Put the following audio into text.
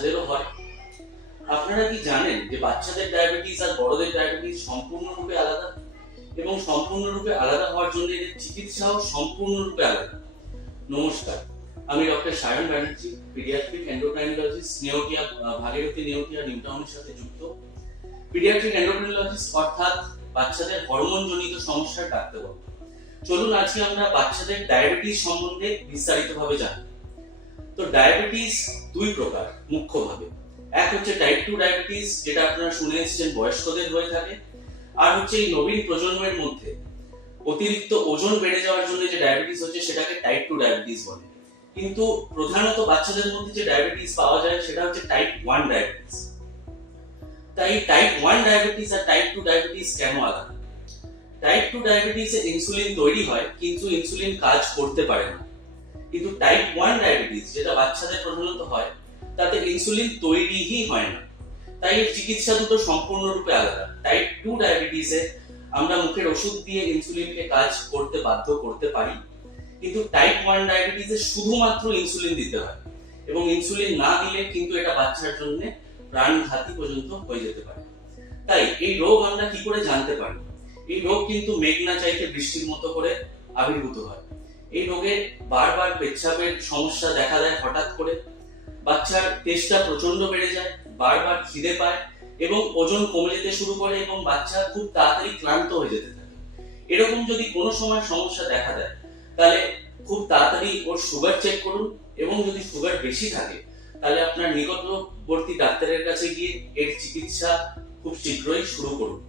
বাচ্চাদেরও হয়। আপনারা কি জানেন যে বাচ্চাদের ডায়াবেটিস আর বড়দের ডায়াবেটিস সম্পূর্ণরূপে আলাদা, এবং সম্পূর্ণরূপে আলাদা হওয়ার জন্য এদের চিকিৎসাও সম্পূর্ণরূপে আলাদা। নমস্কার, আমি doctor Sayan Banerjee, paediatric endocrinologist, Bhagirathi Neotia new টাউনের সাথে যুক্ত। পিডিয়াট্রিক এন্ডোক্রাইনোলজিস্ট অর্থাৎ বাচ্চাদের হরমোনজনিত সমস্যার ডাক্তারবাবু। চলুন আজকে আমরা বাচ্চাদের ডায়াবেটিস সম্বন্ধে বিস্তারিতভাবে জানি। তো ডায়াবেটিস দুই প্রকার মুখ্যভাবে। এক হচ্ছে টাইপ 2 ডায়াবেটিস, যেটা আপনারা শুনে এসেছেন বয়স্কদের হয়ে থাকে। আর হচ্ছে এই নবীন প্রজন্মের মধ্যে অতিরিক্ত ওজন বেড়ে যাওয়ার জন্য যে ডায়াবেটিস হচ্ছে সেটাকে টাইপ 2 ডায়াবেটিস বলে। কিন্তু প্রধানত বাচ্চাদের মধ্যে যে ডায়াবেটিস পাওয়া যায় সেটা হচ্ছে টাইপ 1 ডায়াবেটিস। তাই টাইপ 1 ডায়াবেটিস আর টাইপ 2 ডায়াবেটিস কেন আলাদা? টাইপ 2 ডায়াবেটিসে ইনসুলিন তৈরি হয় কিন্তু ইনসুলিন কাজ করতে পারে না। কিন্তু টাইপ 1 ডায়াবেটিস যেটা বাচ্চাদের প্রধানত হয় তাতে ইনসুলিন তৈরিই হয় না। তাই এর চিকিৎসা দুটো সম্পূর্ণরূপে আলাদা। টাইপ 2 ডায়াবেটিসে আমরা মুখের ওষুধ দিয়ে ইনসুলিনকে কাজ করতে বাধ্য করতে পারি, কিন্তু টাইপ 1 ডায়াবেটিসে শুধুমাত্র ইনসুলিন দিতে হয়, এবং ইনসুলিন না দিলে কিন্তু এটা বাচ্চার জন্য প্রাণঘাতী পর্যন্ত হয়ে যেতে পারে। তাই এই রোগ আমরা কি করে জানতে পারি? এই রোগ কিন্তু মেঘ না চাইতে বৃষ্টির মতো করে আবির্ভূত হয়। এই রোগে বারবার পেচ্ছাপের সমস্যা দেখা দেয় হঠাৎ করে, বাচ্চার তেজটা প্রচন্ড বেড়ে যায়, বারবার খিদে পায় এবং ওজন কমে যেতে শুরু করে, এবং বাচ্চা খুব তাড়াতাড়ি ক্লান্ত হয়ে যেতে থাকে। এরকম যদি কোনো সময় সমস্যা দেখা দেয় তাহলে খুব তাড়াতাড়ি ওর সুগার চেক করুন, এবং যদি সুগার বেশি থাকে তাহলে আপনার নিকটবর্তী ডাক্তারের কাছে গিয়ে এর চিকিৎসা খুব শীঘ্রই শুরু করুন।